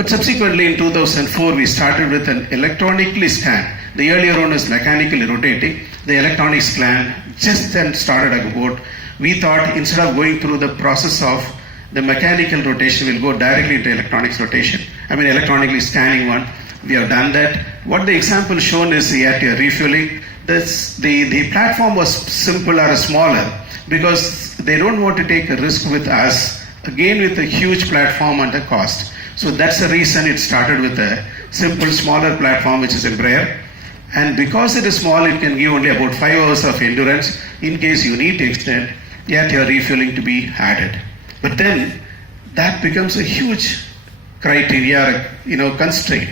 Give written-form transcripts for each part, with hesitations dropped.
But subsequently in 2004 we started with an electronically scan. The earlier one was mechanically rotating. The electronic scan just then started about. We thought instead of going through the process of the mechanical rotation, we'll go directly into electronically scanning one. We have done that. What the example shown is at your refueling. The platform was simpler or smaller because they don't want to take a risk with us, again with a huge platform and the cost. So that's the reason it started with a simple, smaller platform, which is Embraer. And because it is small, it can give only about 5 hours of endurance in case you need to extend, yet your refueling to be added. But then that becomes a huge criteria, constraint.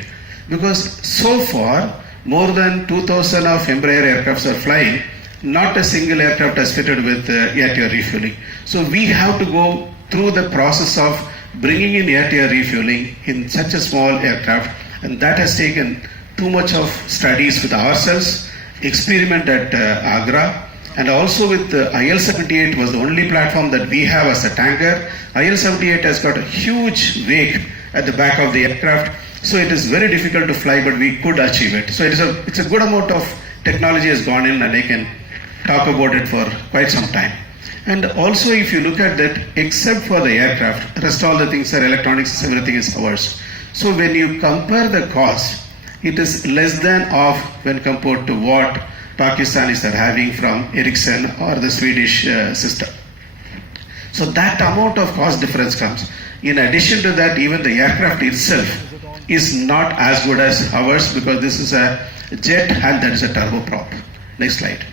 Because so far, more than 2,000 of Embraer aircrafts are flying, not a single aircraft has fitted with air-to-air refueling. So we have to go through the process of bringing in air-to-air refueling in such a small aircraft, and that has taken too much of studies with ourselves, experiment at Agra, and also with the IL-78 was the only platform that we have as a tanker. IL-78 has got a huge wake at the back of the aircraft, so it is very difficult to fly, but we could achieve it. So it's a good amount of technology has gone in, and I can talk about it for quite some time. And also if you look at that, except for the aircraft, rest all the things are electronics, everything is ours. So when you compare the cost, it is less than half when compared to what Pakistanis are having from Ericsson or the Swedish system. So that amount of cost difference comes. In addition to that, even the aircraft itself is not as good as ours because this is a jet and that is a turboprop. Next slide.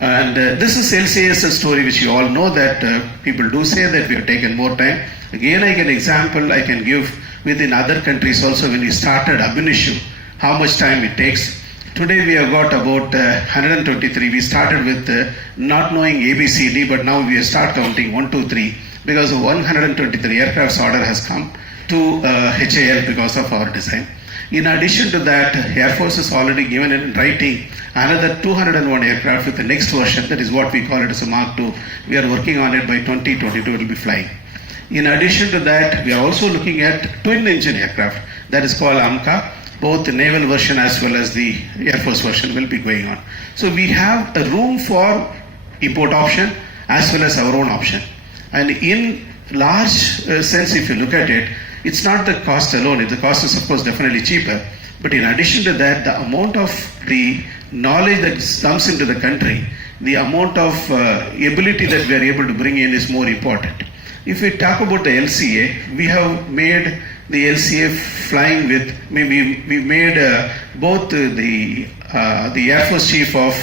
And this is LCA's story, which you all know that people do say that we have taken more time. Again, I can give within other countries also when we started ab initio, how much time it takes. Today we have got about 123. We started with not knowing ABCD, but now we start counting 1, 2, 3 because of 123 aircrafts order has come to HAL because of our design. In addition to that, Air Force has already given in writing another 201 aircraft with the next version, that is what we call it as a Mark II. We are working on it by 2022, it will be flying. In addition to that, we are also looking at twin engine aircraft, that is called AMCA. Both the naval version as well as the Air Force version will be going on. So we have a room for import option as well as our own option. And in large sense, if you look at it, it's not the cost alone. The cost is of course definitely cheaper. But in addition to that, the amount of the knowledge that comes into the country, the amount of ability that we are able to bring in is more important. If we talk about the LCA, we have made the LCA flying with, we made both the Air Force Chief of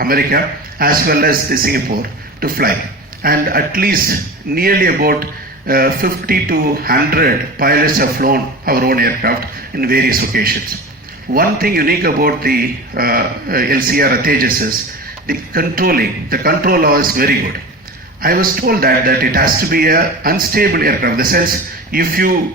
America as well as the Singapore to fly. And at least nearly about 50 to 100 pilots have flown our own aircraft in various occasions. One thing unique about the LCA Tejas is the control law is very good. I was told that it has to be an unstable aircraft. In the sense, if you